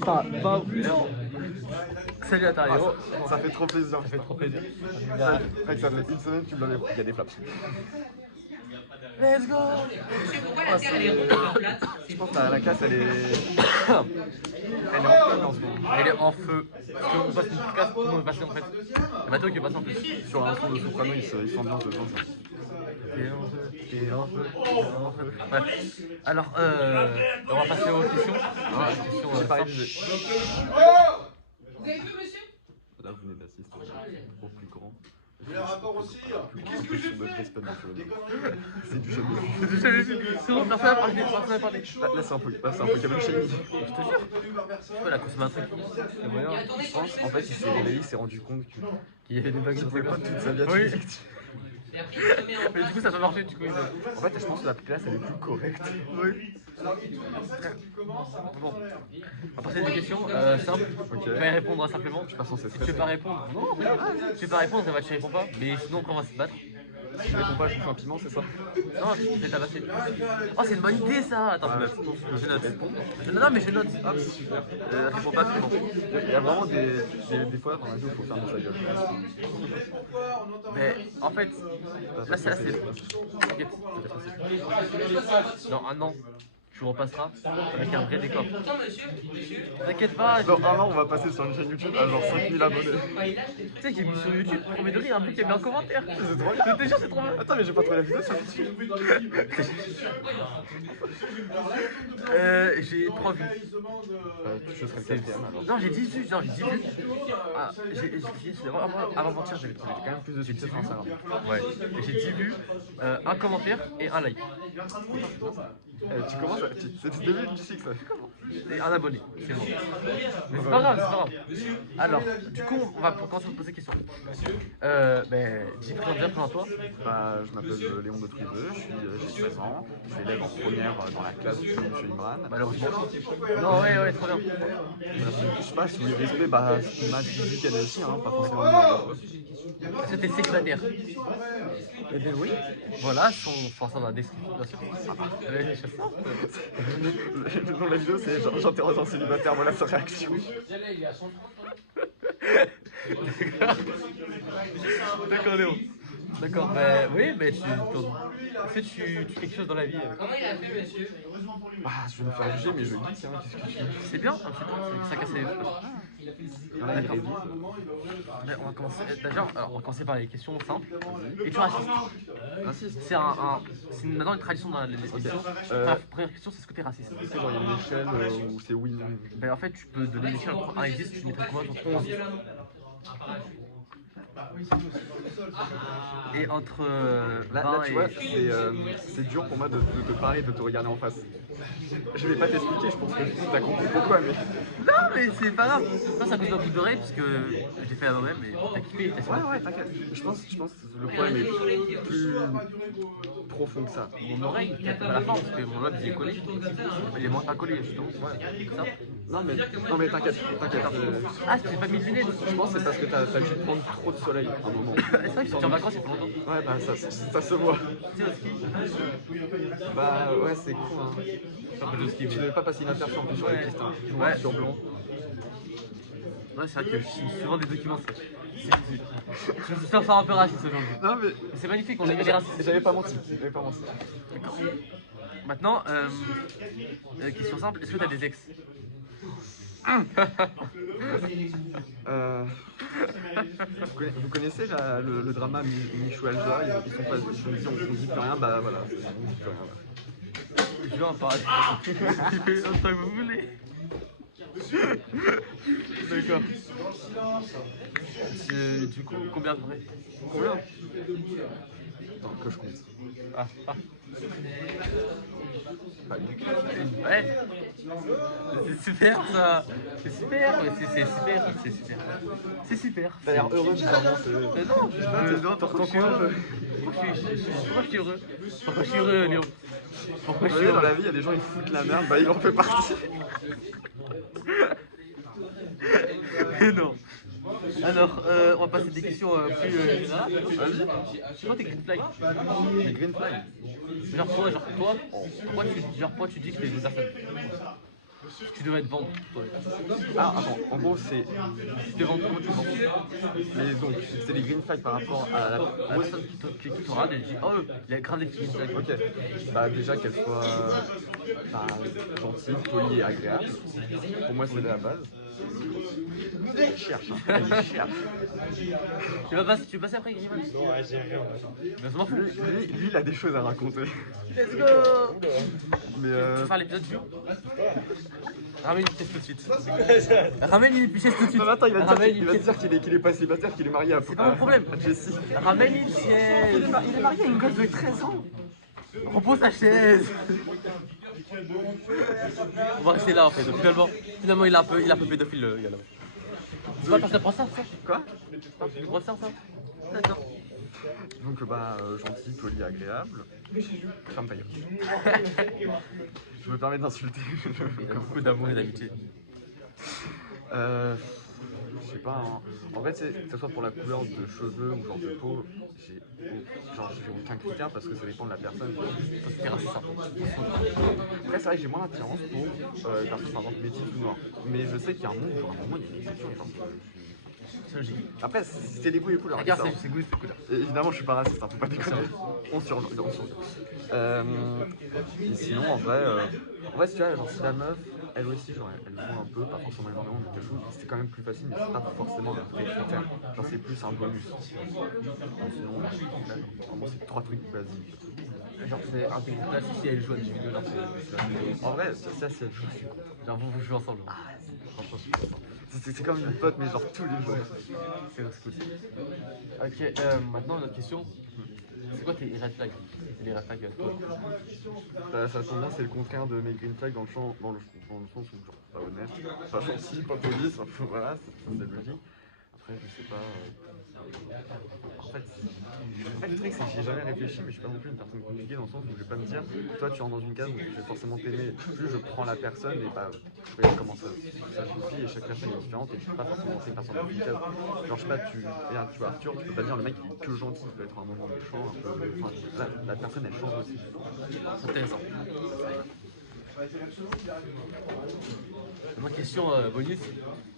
Pas salut à Tario. Ça fait trop plaisir. Ça fait trop plaisir. Mec, ça fait une semaine que tu me l'avais. Il y a des flaps. Let's go. Je pense que la classe, elle est en feu en ce moment. Elle est en feu. Parce qu'on passe une classe, tout le monde est passé en fait. Le bateau qui est passé en plus. Sur un son de soprano, ils s'ambiancent de danse. Et en feu. Bref. Alors, on va passer aux questions. Questions simples. Vous avez vu, monsieur? Là, vous venez d'assister au plus grand. J'ai un rapport aussi. Mais qu'est-ce que j'ai fait? C'est du jamais. C'est du chalet. C'est bon, personne n'a parlé. Personne n'a parlé. Là, c'est un peu Camille Shiny. Je te jure. Je sais pas, la consommé un truc. Le moyen, je pense, en fait, il s'est réveillé, il s'est rendu compte qu'il y avait des bugs. qu'il pouvait pas toute sa vie être Oui. effective. Mais du coup, ça a pas marché. Du coup, En fait, je pense que la classe, elle est plus correcte. oui. Bon, on va passer à des questions simples. Ok. Tu vas y répondre simplement. Je suis pas censé Si tu veux pas répondre, non, tu veux pas répondre, ça va, tu réponds pas. Mais sinon, après, on va se battre. Si je réponds pas, je vous fais un piment, c'est ça? Non, je te fais tabasser. Oh, c'est une bonne idée ça. Attends, je note. Non, mais je note. Hop, super. Réponds pas, c'est bon. Il y a vraiment des fois dans la vie où il faut fermer sa gueule. Mais en fait, là, c'est. T'inquiète, dans un an, tu repasseras avec un vrai décor. T'inquiète pas. Dans un an, on va passer sur une chaîne YouTube à genre 5000 abonnés. Tu sais, j'ai mis sur YouTube, premier degré, un mec qui a mis un commentaire. C'est trop bien. Je te jure, c'est trop bien. Attends, mais j'ai pas trouvé la vidéo sur YouTube. J'ai 3 vues. Je serai le quatrième alors. Non, j'ai 10 vues. Non, j'ai 10 vues. Ah, avant-hier, j'avais trouvé Quand même plus de succès sur Instagram. Ouais. Et j'ai 10 vues, un commentaire et un like. Tu commences, c'est du début du cycle ça. Et un abonné, c'est bon. Mais c'est pas grave, c'est pas grave. Alors, du coup, on va commencer à se poser des questions. Dis, présente-toi. Bah, je m'appelle Léon de Triveux, j'ai 16 ans, je suis élève en première dans la classe de M. Imran. Malheureusement. Non, ouais, trop bien. Je sais pas si l'ISP, bah, il m'a dit qu'elle est aussi, hein, pas forcément. Est-ce que t'es célibataire? Eh bien oui. Voilà, son forçant dans la description, bien sûr. Le nom de la vidéo, c'est j'interroge un célibataire, voilà sa réaction. D'accord, Léon. D'accord, bah oui, mais est-ce que tu fais quelque chose dans la vie? Comment il a fait, monsieur? Bah, je vais me faire juger, mais je le dis, tiens, qu'est-ce que tu fais? C'est bien, c'est ça casse les D'accord. On va commencer. D'ailleurs, on va commencer par les questions simples. Et tu racistes? Raciste? C'est maintenant une tradition dans les questions. La première question, c'est est-ce que tu es raciste? Est-ce qu'il y a une échelle où c'est oui, non? Ben, en fait, tu peux donner une échelle entre 1 et 10, tu mettrais combien entre 11? Et entre Là, tu vois, c'est dur pour moi de te parler, de te regarder en face. Je vais pas t'expliquer, je pense que t'as compris pourquoi, mais... Non, mais c'est pas grave. Ça, c'est à cause d'un bout d'oreille, parce que j'ai fait à moi-même, mais t'as kiffé, t'as Ouais, t'inquiète. Je pense que le problème est plus profond que ça. Mon oreille, il y a à la fin, parce que mon oreille, il est collé. Il est moins pas collé, justement. Ouais, ça. Non, mais t'inquiète. Ah, tu t'es pas mis de lunettes? Je pense que c'est parce que t'as dû prendre trop de soleil à un moment. C'est vrai que tu es en vacances il y a pas longtemps. Ouais, bah ça se voit. Tu sais, au ski? Bah ouais, c'est con, hein. Tu n'avais pas passé inaperçu en plus sur les pistes, hein. Noir sur blanc. Ouais, c'est vrai que je suis souvent des documents. Je me suis fait faire un peu raciste aujourd'hui. Non, mais C'est magnifique, on est des racistes. j'avais pas menti. D'accord. Maintenant, question simple, est-ce que t'as des ex? Vous connaissez le drama Michou Alza, ils sont dit on dit plus rien, bah voilà, on dit plus rien. Je vais en parler. Tant que vous voulez. D'accord. Du coup, combien de vrai? Combien? Attends, que je compte. Ouais. C'est super ça. C'est super. C'est super. T'as l'air heureux bizarrement. Mais non, pourquoi je suis heureux? Pourquoi je suis heureux? Pourquoi je suis heureux, Léon? Pourquoi je suis heureux? Dans la vie, il y a des gens qui foutent la merde, bah il en fait partie. Mais non. Alors, on va passer des questions plus générales. Vas-y. C'est quoi tes green flags? Les green flags? Genre toi, pourquoi tu dis que t'es une personne? Tu devrais te vendre. Ah, attends, en gros, c'est. Tu te vends, comment tu te vends? Mais donc, c'est les green flags par rapport à la. La personne qui te regarde, elle dit oh, il a grave des films. Ok. Bah, déjà qu'elle soit bah, gentille, polie et agréable. Pour moi, c'est la base. Elle cherche, hein. Elle cherche. Tu vas passer après, Guillaume? Non, ouais, j'ai rien. Ben, je m'en fous. Lui, il a des choses à raconter. Let's go! Mais Tu veux faire l'épisode view? Ramène une pièce tout de suite. Ouais, Ramène une pièce tout de suite. non, mais attends, il va Ramène te une dire pièce. qu'il est pas célibataire, qu'il est marié à. C'est pas mon problème. À Jessie. Ramène une pièce. Il est marié à une gosse de 13 ans. Repose ta chaise. On va rester là en fait. Finalement il a un peu pédophile le gars là. Tu vas passer pour ça? Quoi? Tu prends ça? D'accord. Donc, bah, gentil, poli, agréable. Ferme ta gueule. Je me permets d'insulter. Il a beaucoup d'amour et d'amitié. Je sais pas, hein. En fait, que ce soit pour la couleur de cheveux ou genre de peau, j'ai aucun critère parce que ça dépend de la personne. Faut se faire assez simple. Après, c'est vrai que j'ai moins d'attirance pour les personnes par exemple métisses ou noires. Mais je sais qu'il y a un monde, genre, à un moment, il y a une exception. Genre, C'est logique. après, c'est des goûts et couleurs. Regarde, ça, c'est goût, c'est couleur. et évidemment, je suis pas raciste, hein, faut pas déconner. On survit. Et sinon, en vrai, si tu vois, genre, si la meuf, elle aussi, genre, elle joue un peu, pas forcément énormément, mais quelque chose, c'est quand même plus facile, mais c'est pas forcément un vrai critère. Genre, c'est plus un bonus. Sinon, vraiment, c'est 3 trucs basiques. Genre c'est un truc là si elle joue à des jeux vidéo, genre c'est. En vrai, ça, c'est elle joue, c'est cool. Genre vous jouez ensemble. Franchement, je suis content. C'est comme une pote, mais genre tous les jours. C'est cool. Ok, maintenant une autre question. C'est quoi tes red flags? Les red flags toi? Ça tombe bien, c'est le contraire de mes green flags dans le sens où, genre, pas honnête, pas gentil, pas poli, voilà, c'est logique. Après, je sais pas. En fait, le truc, c'est que j'y ai jamais réfléchi, mais je suis pas non plus une personne compliquée dans le sens où je vais pas me dire, toi tu rentres dans une case où je vais forcément t'aimer. Plus je prends la personne et bah, je vais comment ça suffit et chaque personne est différente et je peux pas forcément rentrer une personne dans une case. Genre, je sais pas, regarde, tu vois Arthur, tu peux pas dire le mec il est que gentil, il peut être un moment méchant, un peu. Enfin, la personne elle change aussi. C'est intéressant. Ma question bonus,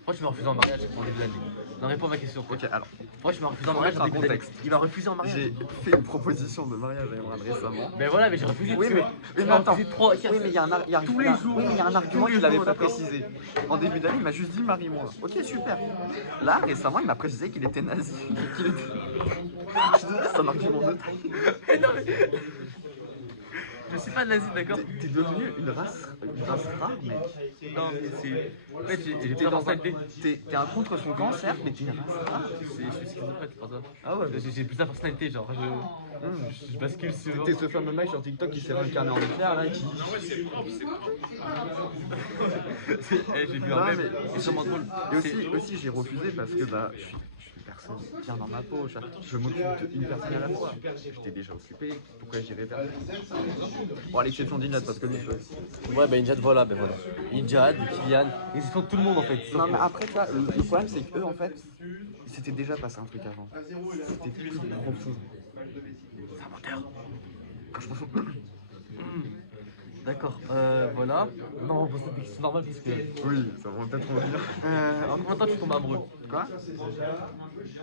pourquoi tu m'as refusé en mariage en début d'année? Non, réponds à ma question. Ok, alors, Pourquoi tu m'as refusé en Faut mariage mettre en un début d'année? contexte. Il m'a refusé en mariage. j'ai fait une proposition de mariage à Emran récemment. Ben voilà, mais j'ai refusé. Oui, parce mais que attends. refusé 3, 4. Oui, mais il y a un Tous les jours. Oui, mais il y a un argument Tous les qu'il n'avait jours, pas d'accord. précisé. En début d'année, il m'a juste dit marie-moi. Ok, super. Là, récemment, il m'a précisé qu'il était nazi. Qu'il était... Je suis désolé, c'est un argument de taille. Non mais. Je suis pas nazi, d'accord? T'es devenu une race rare, mec. Non, mais c'est. En fait, j'ai T'es plusieurs dans un... personnalités. T'es un contre son camp, certes, mais t'es une race rare. Je suis schizophrène, c'est pour ça. Ah ouais, J'ai plusieurs personnalités, genre. Je bascule sur. T'es ce fameux mec sur TikTok qui s'est réincarné en éclair, là, qui... J'ai vu Non, un mais- mème, c'est sûrement drôle. Et C'est- aussi j'ai refusé parce que bah, je suis une personne bien dans ma peau. Je m'occupe d'une personne à la fois. J'étais déjà occupé, pourquoi j'irais vers bon, à l'exception d'Injad parce que lui, Ouais, bah Injad, voilà, ben voilà. Injad, Kylian, ils sont tout le monde en fait. non, mais après, tu vois, le problème c'est qu'eux en fait, c'était déjà passé un truc avant. C'était plus profond. C'est un menteur. D'accord, voilà. Non, bon, c'est normal puisque. Oui, ça va peut-être revenir. En combien de temps tu tombes amoureux? Quoi?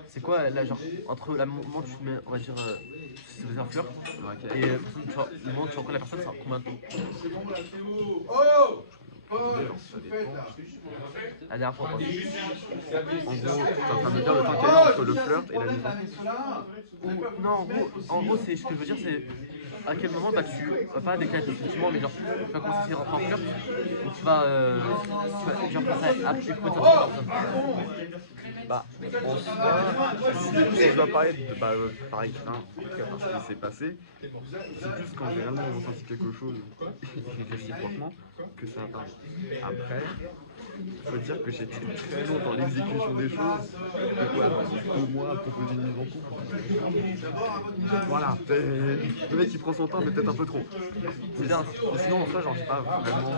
C'est quoi là, genre, entre le moment où tu te mets, on va dire, c'est un flirt, Ok. et le moment où tu rencontres la personne, c'est en combien de temps? Ça dépend. La dernière fois, quoi. En gros, t'es en train de me dire le temps qu'il y a eu entre le flirt et la liaison. Ou, non, en gros, c'est ce que je veux dire, c'est à quel moment bah, tu vas pas décaler tes sentiments, mais genre tu vas commencer à rentrer en flirt, ou tu vas genre passer à appuyer pour sortir de personne. Bah, en soi, si je dois parler de, par expérience, en tout cas par ce qui s'est passé, c'est plus quand j'ai réellement ressenti quelque chose réciproquement que ça a parlé. Après, faut dire que j'étais très long dans l'exécution des choses. Et quoi, dans 2 mois à proposer une mise en couple. Voilà, le mec il prend son temps, mais peut-être un peu trop. C'est bien. Sinon, en soi, genre, j'ai pas vraiment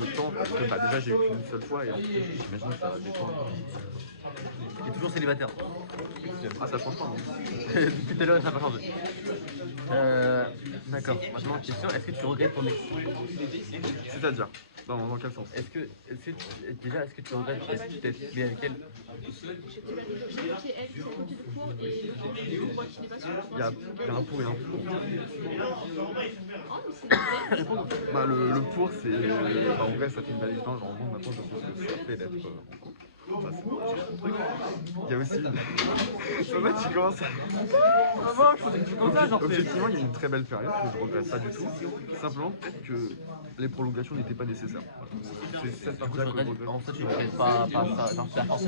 de temps parce que bah, déjà j'ai eu qu'une seule fois et en plus, j'imagine que ça va dépendre. T'es toujours célibataire. Ah, ça change pas. Hein. Depuis tout à l'heure, ça n'a pas changé. D'accord. Maintenant, question, est-ce que tu regrettes ton ex? C'est-à-dire, dans quel sens? Déjà, est-ce que tu regrettes d'être lié avec elle? Qui est elle, c'est le côté de cours et le côté de pourquoi tu n'es pas sûr. Il y a un pour et un pour. Oh, mais c'est vrai. Bah, le pour, c'est. Bah, en vrai, ça fait une belle expérience. Genre, moi, maintenant, je sais ce que ça fait d'être en couple. Ça, c'est un truc. Il y a aussi. En fait, tu commences à. Avant, je pensais que tu comme ça, genre. Objectivement, il y a une très belle période que je regrette pas du tout. Simplement, peut-être que les prolongations n'étaient pas nécessaires. C'est cette partie-là que je regrette. En fait, tu regrettes pas ça, genre, c'est la force.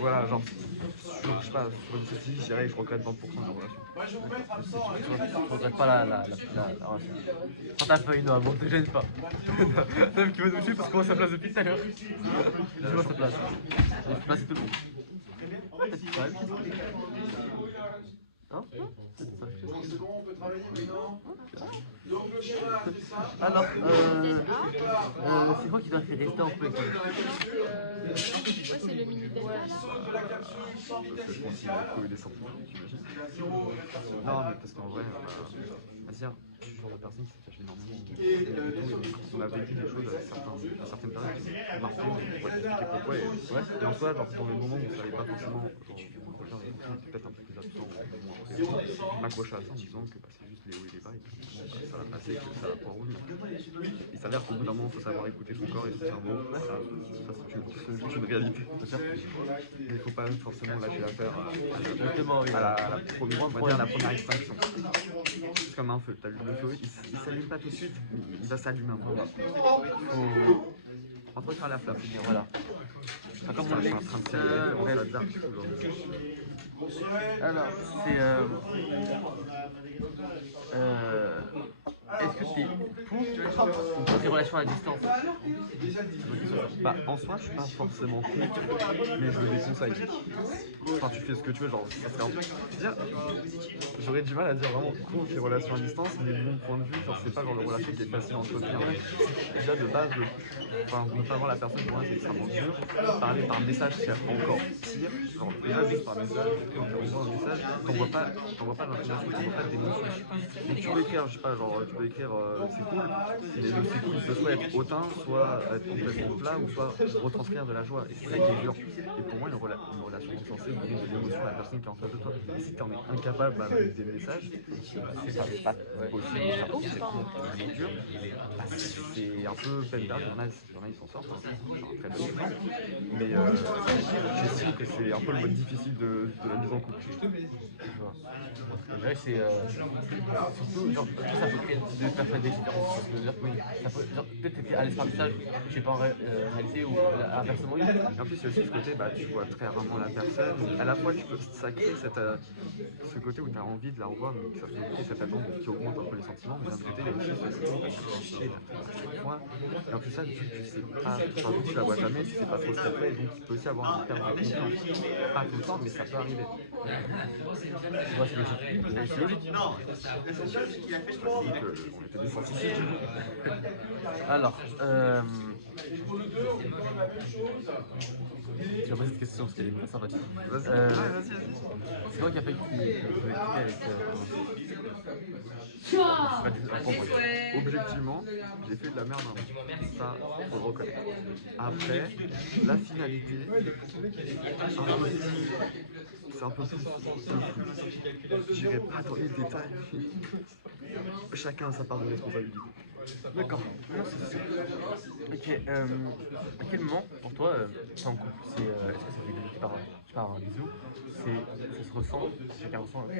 Voilà, genre, je sais pas, sur une société, je dirais que je regrette 20% de la relation. Tu regrettes pas la relation. Prends ta feuille, Noah, bon, te gêne pas. T'as qui veut nous tuer parce qu'on voit sa place depuis tout à l'heure. Je vois sa place. Là, c'est tout le monde. Peut-être pas. Hein? C'est bon, on peut travailler maintenant. Donc le schéma, c'est ça. Alors, c'est quoi qui doit faire rester en peu avec toi? Ouais, c'est le mini delta là. Parce que je pense qu'il a trouvé des sentiments, j'imagine. Non, mais parce qu'en vrai, Azir, je suis le genre de personne qui s'attache énormément au tout. On a vécu des choses à certaines périodes qui m'ont marqué, on pourrait expliquer pourquoi. Et en soi, genre, dans les moments où on ne savait pas forcément, genre, était peut-être un peu plus absent, m'accrocher à ça en me disant que bah, c'est juste les hauts et les bas, et que ça va passer, et que ça va pouvoir revenir. Il s'avère qu'au bout d'un moment, il faut savoir écouter son corps et son cerveau. Ça c'est une réalité. Mais il ne faut pas forcément lâcher l'affaire à la première extinction. C'est comme un feu. Tu allumes le feu, il ne s'allume pas tout de suite, il va s'allumer un peu. Faut entretenir la flamme. Voilà. Comme on est en train de se alors, c'est. Est-ce que t'es pour ou pour des relations à distance? Bah, en soi, je suis pas forcément contre, mais je le déconseille. Enfin, tu fais ce que tu veux, genre, ça serait un peu. J'aurais du mal à dire vraiment contre les relations à distance, mais de mon point de vue, genre, c'est pas genre de relation qui est facile à entretenir. Déjà, de base, ne pas voir la personne, pour moi, c'est extrêmement dur. Parler par message, c'est encore pire. Genre, déjà, juste par message, quand tu envoies un message, t'envoies pas l'information, t'envoies pas d'émotion. Donc, tu peux écrire, je sais pas, genre, tu peux écrire c'est cool, mais le c'est cool peut soit être hautain, soit être complètement plat, ou soit retranscrire de la joie. Et c'est ça qui est dur. Et pour moi, une relation est censée donner de l'émotion à la personne qui est en face de toi. Et si tu en es incapable d'envoyer des messages, c'est pas possible. C'est dur. C'est un peu peine perdue. Il y en a, ils s'en sortent. C'est un très bon exemple. Mais j'estime que c'est un peu le mode difficile de la mise en couple. Je dirais que c'est surtout genre ça peut créer deux personnalités différentes. Ça peut peut-être que à l'aise par message, je sais pas en réalité ou inversement. Et en plus il y a aussi ce côté tu vois très rarement la personne. Donc à la fois ça crée ce côté où tu as envie de la revoir, donc ça peut créer cette attente qui augmente un peu les sentiments, mais d'un côté il y a aussi ce côté où tu as chier chaque fois. Et en plus ça tu sais pas, enfin, tu la vois jamais, tu sais pas trop ce qu'elle fait, donc tu peux aussi avoir une perte de confiance. Pas tout le temps, mais ça peut arriver. Ouais, c'est logique. C'est logique. Donc on était des sensibles. Alors, je vais poser cette question parce qu'elle est pas sympathique. C'est quoi qui a fait que tu veux quitter avec Objectivement, j'ai fait de la merde avant. Ça, faut le reconnaître. Après, la finalité, c'est un peu plus flou. J'irai pas dans les détails. Chacun a sa part de responsabilité. D'accord. Ok. À quel moment, pour toi, t'es en couple? Est-ce que ça fait depuis par un bisou? Ça se ressent, chacun ressent en couple?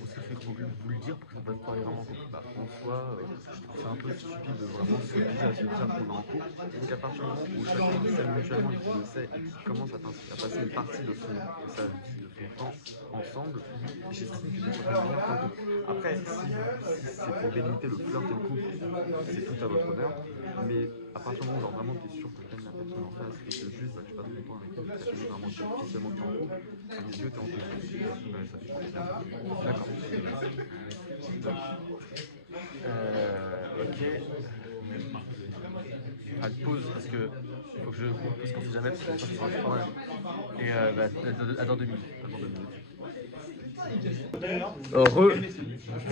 Ou est-ce que c'est faut vous le dire pour que ça passe pas vraiment en couple? Bah, en soi, je trouve ça un peu stupide de vraiment s'obliger à se dire qu'on est en couple. Donc à partir du moment où chacun s'aime mutuellement et qu'il le sait et qu'il commence à passer une partie de sa vie, de son temps ensemble, j'estime que d'une certaine manière, c'est un couple. Après, si c'est pour délimiter le flirt et le couple, c'est tout à votre honneur. Mais à partir du moment où genre, vraiment tu es sûr que tu aimes la personne en face passes ton temps avec elle, ça finit vraiment officiellement que t'es en couple, à mes yeux, t'es en couple. Ça fait plaisir. D'accord. Ok. Ah, pause parce que faut que je pose qu'on sait jamais parce que ça sera pas mal. Et bah, attends 2 minutes. Attends 2 minutes. Heureux.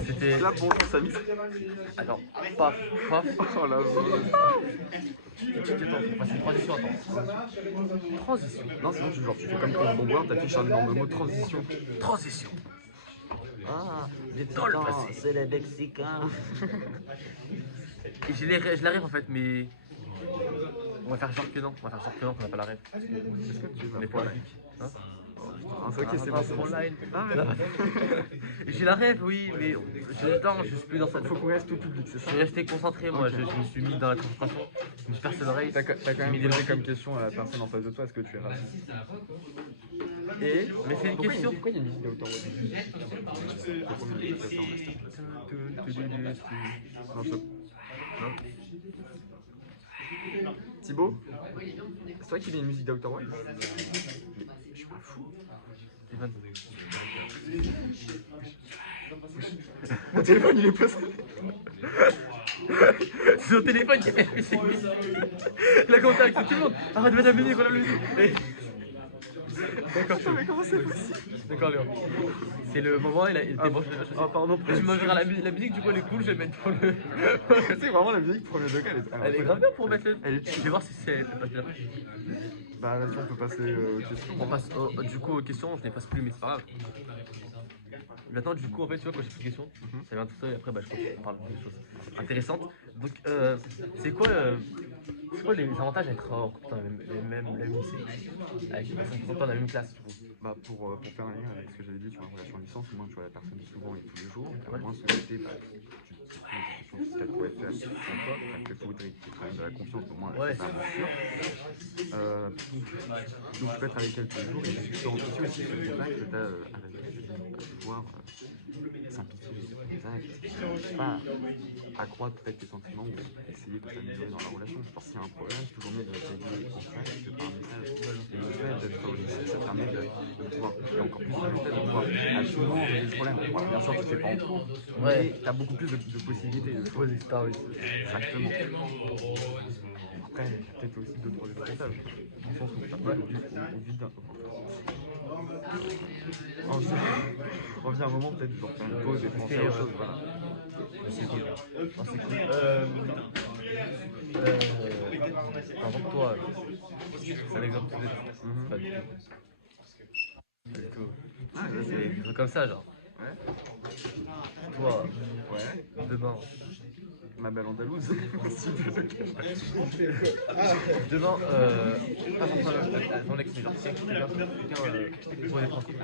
C'était. Là, bonjour Samy. Attends, paf, paf. Oh là là. Attends, on passe une transition, attends. Transition. Non, sinon tu, genre, tu fais comme Chris Bonboir, t'affiches un énorme mot transition. Transition. Ah, Dans le passé. c'est les Mexicains. Et je la rêve en fait, mais. On va faire genre que non. On va faire genre que non, qu'on n'a pas la rêve. Est-ce que tu On vas est pas pas là? Hein? Ah, c'est ok, c'est bon, c'est bon. Online. Ah, mais là, J'ai la rêve, oui, mais je suis plus dans ça. faut qu'on reste au public, c'est Je ça? suis resté concentré, moi, Ok. je me suis mis dans la concentration, je me suis percé l'oreille. T'as quand j'ai mis même des posé lentilles. comme question à la personne en face de toi, est-ce que tu es raciste? Et, mais c'est une question. Pourquoi il y a une musique d'auteur? Pourquoi il y a une musique d'auteur? Non, je... Non. Thibaut? C'est toi qui mets une musique d'Outer Wilds? Je suis pas fou. Stéphane. Mon téléphone il est passé. C'est son téléphone qui a fait cette musique. Il a commencé avec tout le monde. Arrête de mettre la musique, voilà la musique. D'accord, Non, mais comment c'est possible? D'accord, Léon. C'est le moment, il était branché. Oh, pardon. Je me verrai la musique, du coup, elle est cool, je vais mettre pour le. C'est vraiment la musique premier degré. Elle est grave bien pour mettre le. Elle est Je vais voir si c'est passe bien. Bah, vas-y, on peut passer aux questions. On passe du coup aux questions, je les passe plus, mais c'est pas grave. Maintenant, du coup, en fait, tu vois, quand j'ai plus de questions, ça vient tout seul et après, bah, je pense qu'on parle des choses intéressantes. Donc, c'est quoi les avantages d'être en couple dans le même lycée avec des personnes qui sont pas dans la même classe? Bah, pour faire un lien avec ce que j'avais dit sur la relation à licence, au moins tu vois la personne souvent et tous les jours. Au moins, ce côté, bah, tu sais t'as de quoi faire sans toi, t'as que faudrait qu'il y ait quand même de la confiance, au moins, Ouais, c'est pas sûr. Donc, tu peux être avec elle tous les jours et tu peux amplifier aussi ce contact que t'as avec elle, pouvoir s'impliquer dans ce contact, je sais pas, accroître peut-être tes sentiments ou essayer de s'améliorer dans la relation. Genre, s'il y a un problème, c'est toujours mieux de le régler en face que par un message. Et le fait d'être au lycée, ça te permet de pouvoir, et encore plus le fait de pouvoir absolument régler le problème. Voilà, bien sûr, tu ne fais pas en tout, mais tu as beaucoup plus de possibilités. De Ouais, c'est ça, oui. Exactement. Après, il y a peut-être aussi d'autres avantages. Dans le sens où ça peut au vide d'un peu. On vient un moment peut-être genre faire une pause et penser à autre chose. Voilà. C'est cool. Oh, c'est cool. Par exemple, toi, c'est un exemple tout bête. Pas du tout. Pas du tout. Ah, C'est des trucs comme ça, genre. Ouais. Toi, Ouais. demain. Ma belle Andalouse. Demain, pas forcément ton ex, mais genre, si quelqu'un pour être en couple,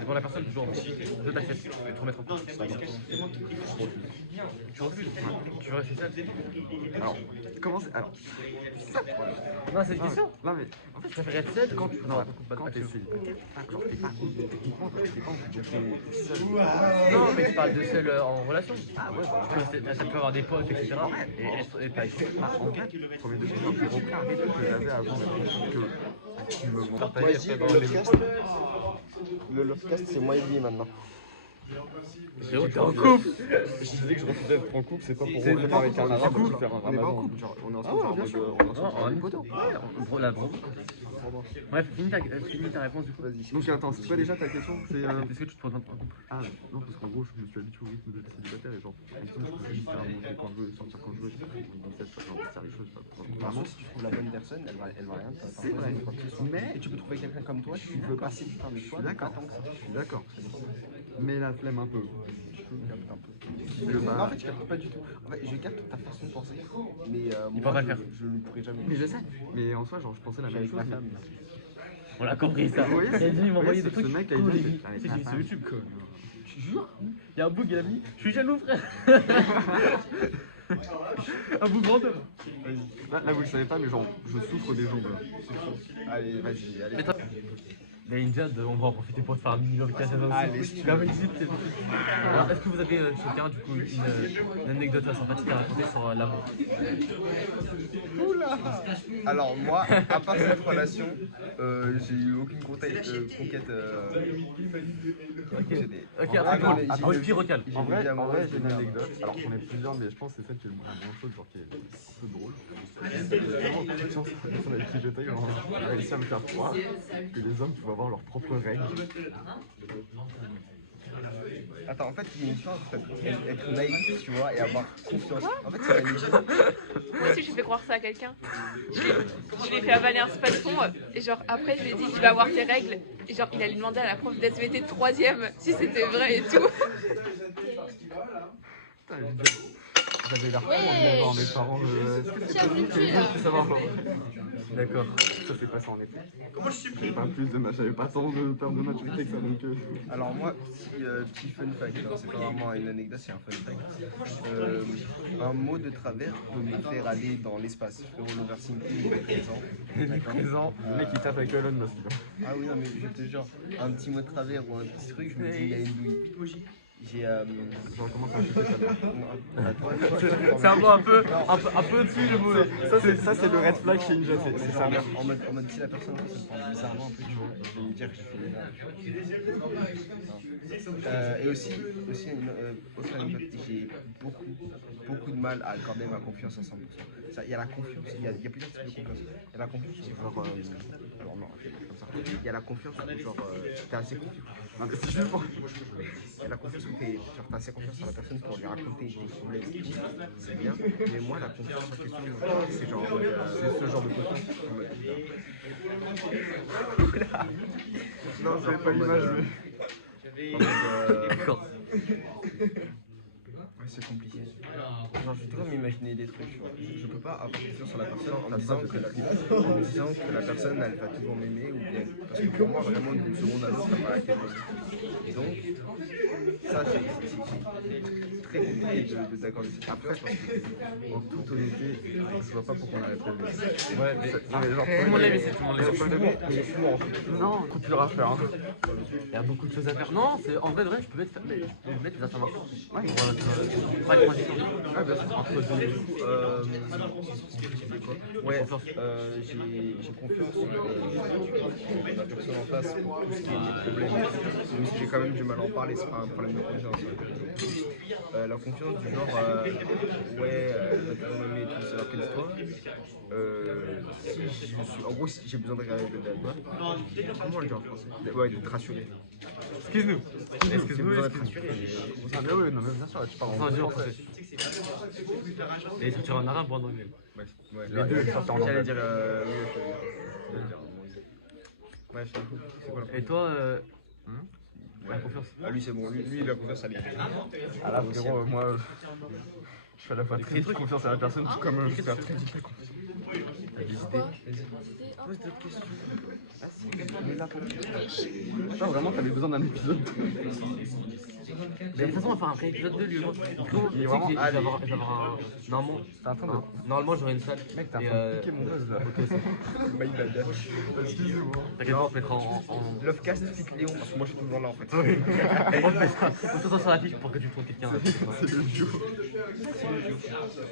devant la personne, toujours de t'accepter, de te remettre en couple. Tu refuses, tu veux rester seul. Alors, comment c'est. Alors, c'est ça le problème. Non, c'est une question. Non, mais en fait, Tu préfères être seul quand tu. non, pas quand t'es célibataire, genre t'es pas techniquement, t'es pas en couple, t'es seul. Non, mais tu parles de seul en relation. Ah ouais, bah, Ça peut avoir des potes, etc. Et pas être. en fait, premier degré, j'ai repris un rythme que j'avais avant que tu me montres. Moi je dis le Lovecast c'est moi et lui maintenant. Frérot, t'es en couple. Je disais que je refusais d'être en couple, c'est pas pour C'est revenir pas avec un arabe cool. pour faire un On est pas en ramadan. couple, genre on est Ah ensemble ouais, genre en bien mode sûr. on est ensemble Non, genre en une poteau. Ouais, la bro. Bref, finis ta réponse du coup. Vas-y. Donc attends, c'est quoi déjà ta question? C'est Est-ce que tu te présentes en couple? ah non, parce qu'en gros je me suis habitué au rythme de célibataire et genre avec tout, je peux juste faire monter quand je veux, sortir quand je veux, j'ai pas besoin de faire les choses. Vraiment si tu trouves la bonne personne, elle va rien C'est vrai. Mais et tu peux trouver quelqu'un comme toi, tu veux passer du temps avec toi, d'accord, pas tant que ça. je suis d'accord. Mais la flemme un peu. Je capte un peu. Le Non, en bas. fait, je capte pas du tout. En fait, je capte ta façon de penser, mais Il moi, va pas le faire. je ne pourrais jamais. Mais je sais. Mais en soi, genre je pensais la Je suis même avec chose. ma mais- femme. On l'a compris ça. Vous voyez, Il a dit, il m'a envoyé ce- des trucs. ce mec a cool, dit, j'ai dit, avec c'est ma sur femme. YouTube quoi. Je jure, il y a un bug, il a mis. Je suis jaloux frère. Un bug random. Là, vous le savez pas, mais genre je souffre des jambes. Allez, vas-y, allez. Mais toi, Mais Injad, on va en profiter pour te faire un minimum casse à Allez, aussi. Alors, est-ce que vous avez chacun du coup une anecdote sympathique à raconter sur l'amour? Oula. Alors moi, à part cette relation, j'ai eu aucune conquête. Ok, J'ai ok, Ah, après, non, mais un j'ai- pire recal. j'ai En une vrai, vie amoureuse j'ai une de merde. anecdote. Alors j'en ai plusieurs, mais je pense que c'est celle qui est le moins chaude, genre qui est un peu drôle. J'ai tellement de chance sur la personne avec qui j'étais, on a réussi à me faire croire que les hommes pouvaient avoir leurs propres règles. Attends, en fait, il y a une différence entre être naïf, tu vois, et avoir confiance. En fait, c'est la légende. Moi aussi, j'ai fait croire ça à quelqu'un. Je lui ai fait avaler un spa de fond. Et genre, après, je lui ai dit, tu vas avoir tes règles. Et genre, il allait demander à la prof d'SVT de 3ème si c'était vrai et tout. Putain, j'avais l'air con en Ouais. demandant à mes parents est-ce que c'est possible que les gens puissent avoir leur... D'accord. Ça s'est passé en été. J'avais pas tant de perte de maturité que ça, donc... Alors moi, petit fun fact, hein, c'est pas vraiment une anecdote, c'est un fun fact. Un mot de travers peut me faire aller dans l'espace. Frérot, l'overthinking, il est présent. D'accord. Présent, le mec il tape avec Elon Musk. Ah oui, non, mais je te jure, un petit mot de travers ou un petit truc, je me dis, il y a une douille. J'ai... J'en commence à écouter ça. C'est un mot un peu au-dessus le mot. Ça c'est le red flag chez Ninja, c'est ça. En mode si la personne ça me parle bizarrement un peu, tu vois, je vais lui dire que je fais des nerfs. Et aussi autre anecdote, j'ai beaucoup de mal à accorder ma confiance à 100%. Il y a la confiance, il y a plusieurs types de confiance. Il y a la confiance genre... alors non, je vais dire comme ça. Il y a la confiance où genre t'es assez confiant. Non, mais c'est juste pour... Il y a la confiance où t'as assez confiance en la personne pour lui raconter tes problèmes et tout, c'est bien. Mais moi, la confiance en question, c'est genre, c'est ce genre de confiance. Oula. Non, j'avais pas l'image, D'accord. Ouais, c'est compliqué. Genre, je suis toujours m'imaginer des trucs. Tu vois. Je peux pas avoir confiance en la personne en me disant que la personne elle va toujours m'aimer ou bien. Parce que pour moi, vraiment, d'une seconde à l'autre, ça va arrêter de. Donc, ça, c'est très compliqué d'accorder cette confiance parce que, en toute honnêteté, je vois pas pourquoi on arrêterait de l'aimer. Ouais, mais Non mais genre... tout le monde l'aime ici, tout le monde l'aime. Il est fou en fait. Non, coup de dur à faire. Hein. Il y a beaucoup de choses à faire. Non, c'est en vrai de vrai, je peux mettre des affirmations. Ouais, voilà, transition. Ah bien sûr. Entre deux, du coup, ouais, j'ai confiance en la personne en face pour tout ce qui est mes problèmes. Même si j'ai quand même du mal à en parler, c'est pas un problème de confiance. La confiance du genre, ouais, elle va toujours m'aimer et tout, c'est rappelle-toi. Si je suis, en gros, si j'ai besoin de regarder comment on le dit en français? Ouais, d'être rassuré. Excuse-nous. J'ai besoin d'être rassuré. Ah mais oui, non mais bien sûr, tu parles Enfin, je dis en en français. Et ça tire en arabe ou en anglais? Ouais, Les deux, ça, c'est en j'allais anglais. dire, oui, j'allais dire. Ouais, c'est quoi la Et toi, la confiance? Ah, lui, c'est bon, lui, il a confiance à lui. Ah là frérot, moi je fais à la fois très vite confiance à la personne tout comme je fais très vite la confiance. T'as des idées? Pose d'autres questions. Ah si, mais là putain vraiment t'avais besoin d'un épisode. Mais de toute façon, on va faire un vrai épisode de lui. Moi, Il est vraiment- je vais avoir un. Normalement, T'es en train de... normalement j'aurai une salle. Mec t'es en Et, train de piquer mon buzz là. Ok, c'est. My bad. T'inquiète pas, on se mettra en. Lovecast fic Léon, parce que moi je suis toujours là en fait. Oui. On te met ça sur la fiche pour que tu trouves quelqu'un. C'est le duo.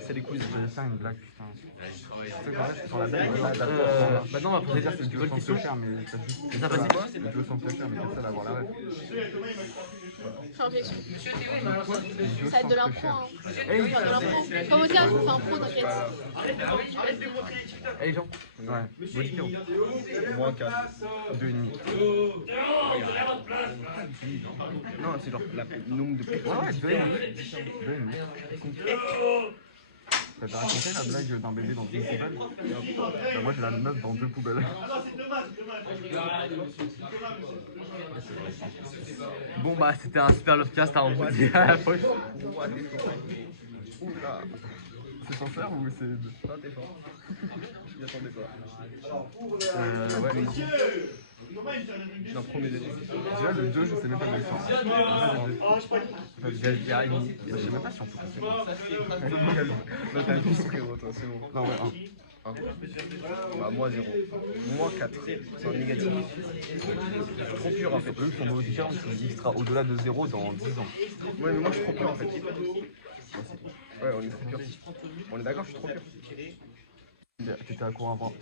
C'est les quiz. Je vais faire une blague putain. Tu sais quand je suis sur la blague, Maintenant, on va poser c'est le duo une sans question. cher mais t'as juste... Ça va, c'est quoi? Le duo sans cher mais t'as ça d'avoir la ref. Je suis en objection. Le duo Ça va être de sans l'impro, cher. hein. Ça va être de l'impro. Comme au théâtre, on fait un pro, t'inquiète. Allez, Jean, Ouais, modifions. Moins 4. 2,5. Non, c'est genre le nombre de personnes. Ouais, 2,5. T'as raconté la blague d'un bébé dans une poubelle? Bah, moi j'ai la meuf dans 2 poubelles. Bon, bah, c'était un super lovecast, hein, on vous dit à la prochaine. Oula, C'est sans faire ou c'est... non, t'es fort. Je m'y attendais pas. Ouais. J'ai un premier degré. Déjà le 2 je sais même pas de l'histoire. Il y a une. Je sais même pas si on peut passer. Là, t'as un plus frérot, toi, c'est bon. Non ouais, 1. Bah, moi 0. Moi 4. C'est en négatif. Trop pur en fait. Eux sont différents, il sera au-delà de 0 dans 10 ans. Ouais, mais moi je suis trop pur en fait. Ouais, on est trop pur. On est d'accord, je suis trop pur. T'étais au courant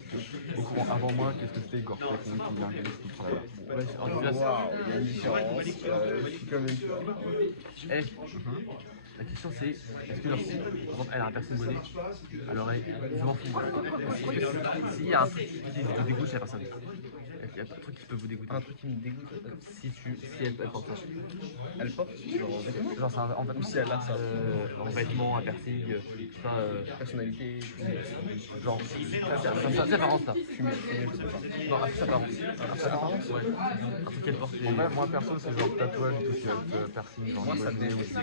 avant moi, qu'est-ce que c'était Igor Pek, qui vient gagner ce titre là. Ouais, en tout cas, Waouh, il y a une différence. Je suis quand même pur. eh, la question c'est, est-ce que genre, si, par exemple, elle a un perso monnaie, elle aurait, je m'en fous. S'il y a un truc qui te dégoûte chez la personne, il y a un truc qui peut vous dégoûter. Un truc qui me dégoûte. Si elle porte ça. Elle porte genre en vêtements. Genre, c'est en fait, Ou si elle a ça. En vêtements, un piercing, je sais pas. Personnalité. genre, Ça apparence ça. Fumer, je sais pas. Non, ça apparence. Ouais. Un truc qu'elle porte. en fait, moi perso, c'est genre tatouage et tout ce qui va être piercing, genre Moi ça me nez dégoûte. aussi.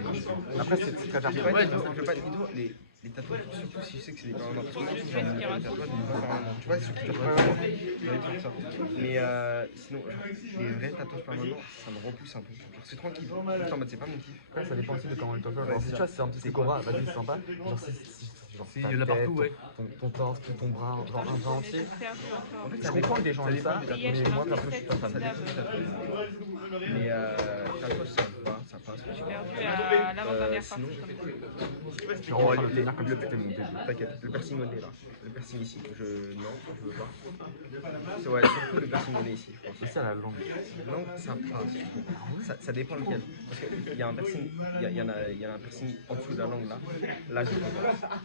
Après, c'est très Je personnel. vais pas être idiot, les tatouages, surtout si je sais que c'est des permanents. Parce que moi, je suis genre des tatouages, mais pas permanents. Tu vois, ceux qui tatouent pas, j'ai envie de faire ça. Mais sinon, genre, les vrais tatouages permanents, ça me repousse un peu. Genre, c'est tranquille. Juste en mode, c'est pas mon kiff. Après, ça dépend aussi de comment le tatouage. Ouais, Genre, si c'est tu ça. vois, c'est un petit C'est Sephora, vas-y, c'est sympa. Genre, genre, Si, ta il y en a tête, partout, ouais. ton torse, tout ton bras, genre un bras entier. C'est un peu encore. En fait, Je comprends que des gens aiment ça, mais moi perso, je suis pas fan. Ça dépend du tatouage. Mais tatouage, ça passe. J'ai perdu à l'avant-dernière Sinon, partie. Genre, on va le tenir comme si c'était mon début. t'inquiète, le piercing au nez là. Le piercing ici, non, je veux pas. C'est ouais, surtout le piercing au nez ici, je pense. Aussi à la langue. Non, ça passe. Ça dépend lequel. Parce qu'il y a un piercing, il y en a un piercing en dessous de la langue là. Là, je peux pas.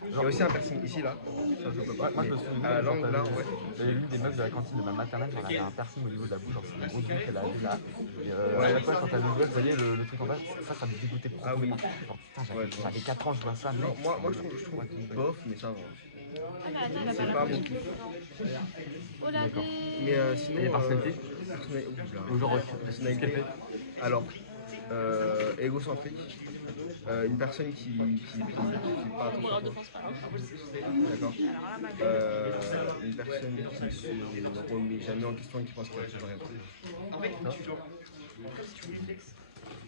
Il y a aussi un piercing ici là. Ça, je peux pas. Moi, je me Mais souviens. à la langue là, ouais. J'avais vu des meufs de la cantine de ma maternelle, genre, elle avait un piercing au niveau de la bouche, genre c'est un gros truc qu'elle avait là. Et à chaque fois, quand elle nous voit, vous voyez le truc en bas, ça me dégoûtait Ah oui. profondément. Genre, putain, Ouais, j'avais 4 ans, je vois ça, Non, mec. moi je trouve bof, mais ça va. Ah, mais attends, il va C'est pas pas la mon kiff. Oh la D'accord. Mais sinon. Et personnalité Au genre, qu'est-ce qu'elle Personnalité. fait? Alors, égocentrique. Une personne qui fait pas attention. D'accord. Une personne qui se remet jamais en question et qui pense qu'elle ne rien.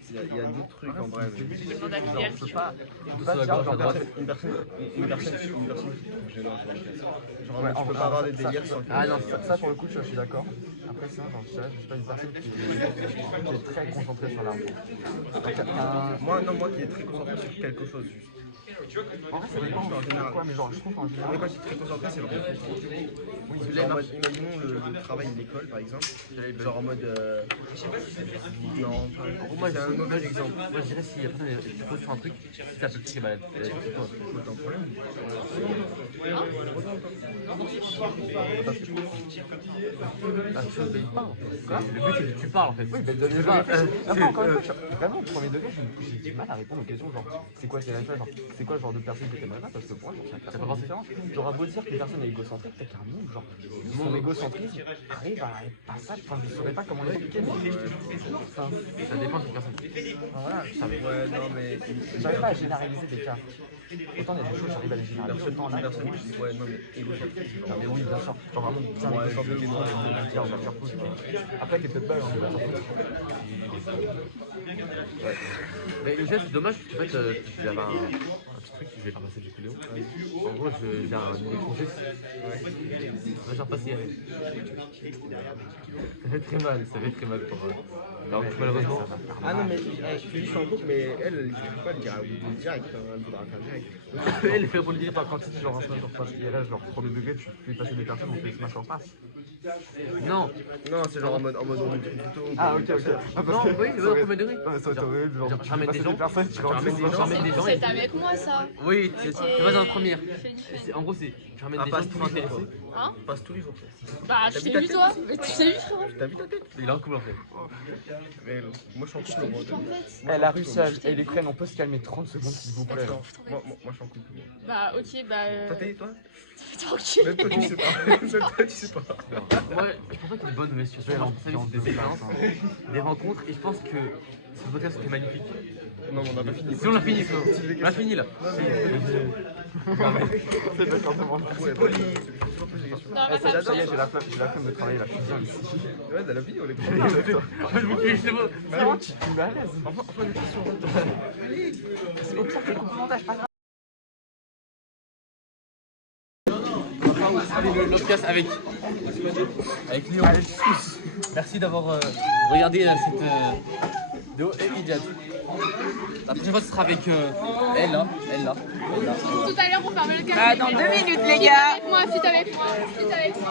Il y a d'autres trucs en vrai. Mais... Je demande à Kylian. Je peux pas. Pas Tout ça à dire, gauche, genre, à droite. Une personne qui trouve gênant sur la pièce. Genre, Ouais, tu peux pas avoir des délires sans que. Ah non, ça pour le coup, je suis d'accord. Après, sinon, genre, je sais pas, une personne qui est très concentrée sur l'argent. Moi qui est très concentré sur quelque chose juste. En vrai, ça dépend en général. quoi, mais genre, je trouve en Moi général. quand je suis très concentré, c'est vraiment. Oui, genre en mode, imaginons le travail de l'école par exemple. Genre en mode. Non, Moi, c'est un mauvais exemple. Moi, je dirais si la personne elle se pose sur un truc, si ça peut cliquer, bah, elle est sur toi. Autant de problème. Ah, tu veux, bah, il parle. Le but, c'est que tu parles en fait. Oui, mais Tu sais pas, après, encore une fois, vraiment, au premier degré, j'ai du mal à répondre aux questions genre, c'est quoi tes rêves, genre, c'est quoi le genre de personne que t'aimerais pas, parce que pour moi, genre, chaque personne est différente. J'aurais beau dire qu'une personne est égocentrique, peut-être qu'un monde, genre, son égocentrisme arrive à être passable, enfin, je saurais pas comment l'expliquer, mais enfin, ça dépend de la personne. voilà, Ouais, non mais. j'arrive pas à généraliser des cas. Autant il y a des choses, j'arrive à les généraliser, autant là, Une personne qui. Ouais, non mais égocentrique. non, mais oui, bien sûr, genre vraiment bien Ouais, égocentrique et je tout, vois. on va dire, on va faire tout, après, t'es peut-être pas, on va faire tout. Mais déjà, c'est dommage parce qu'en fait, je vais avoir un petit truc que je vais faire passer du coup Léo. En gros, j'ai un électrochoc. Moi, j'ai repassé hier. Ça fait très mal pour. Alors, malheureusement. Ah non mais je te dis je suis en couple mais elle je sais pas elle dira oui direct, elle voudra faire direct. Elle est fait pour le dire. Quand tu dis genre un smash en face IRL, genre premier degré, tu fais passer des personnes, on fait smash en face. Non, Non c'est genre en mode on est plutôt. Ah ok. non, oui, c'est au premier degré. Ça va être horrible, genre, Je ramène des gens. personnes, tu Je ramène des gens. C'est avec moi ça. Oui, c'est pas dans la première. Fais En gros, c'est. Je ramène Ah, des passe gens qui tous sont les jours, intéressés. Hein? Passe tous les jours. Bah je t'ai ta vu tête toi. aussi Mais tu t'es vu frérot. T'as vu ta tête? Il est en couple en fait. Mais moi je suis en Je couple. t'ai vu Moi, en fait. Elle a réussi à. Et les crèmes, on peut se calmer 30 secondes s'il vous plaît. moi je suis en couple. Bah ok bah. Toi Tranquille. Même toi tu sais pas. Même toi tu sais pas. Moi, je pense pas qu'il y ait une bonne mauvaise situation. C'est des expériences, des rencontres, et je pense que ce podcast c'était magnifique. Non mais on a pas fini. Si on l'a fini, Flo. On l'a fini là. C'est pas forcément. Ouais, poli. Toujours poser des questions. Non ma Ça femme. y est, j'ai la flemme de travailler là, je suis bien ici. Ouais dans la vie on est Je vous tue, c'est bon. Non, tu me mets à l'aise. Enfin des questions. Au pire, t'es coupes le montage, pas grave. le podcast avec Léo. Merci d'avoir regardé cette vidéo et Ijad. La prochaine fois ce sera avec elle là. Tout à l'heure, on ferme le café. Bah, dans 2 minutes, les Fit gars. avec moi, fit avec moi, fit avec moi.